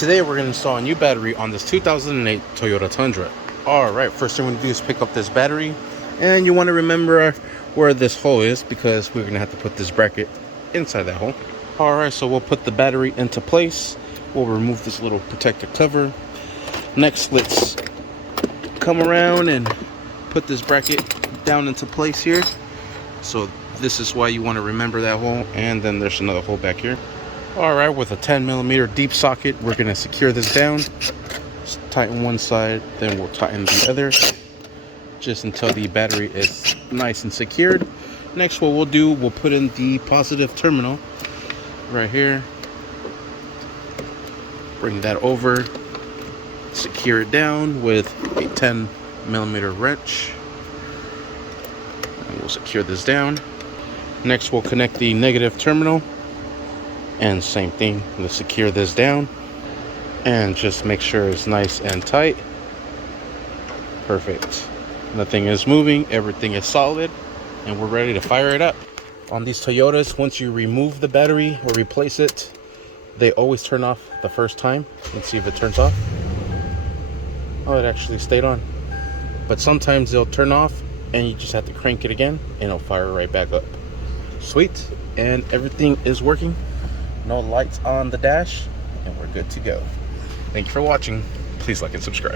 Today we're going to install a new battery on this 2008 Toyota Tundra. Alright, first thing we're going to do is pick up this battery. And you want to remember where this hole is, because we're going to have to put this bracket inside that hole. Alright, so we'll put the battery into place. We'll remove this little protective cover. Next, let's come around and put this bracket down into place here. So this is why you want to remember that hole. And then there's another hole back here. Alright, with a 10mm deep socket, we're going to secure this down. Just tighten one side, then we'll tighten the other, just until the battery is nice and secured. Next, what we'll do, we'll put in the positive terminal right here. Bring that over, secure it down with a 10mm wrench. And we'll secure this down. Next, we'll connect the negative terminal. And same thing, let's secure this down and just make sure it's nice and tight. Perfect. Nothing is moving, everything is solid, and we're ready to fire it up. On these Toyotas, once you remove the battery or replace it, they always turn off the first time. Let's see if it turns off. Oh, it actually stayed on. But sometimes they'll turn off and you just have to crank it again and it'll fire right back up. Sweet, and everything is working. No lights on the dash, and we're good to go. Thank you for watching. Please like and subscribe.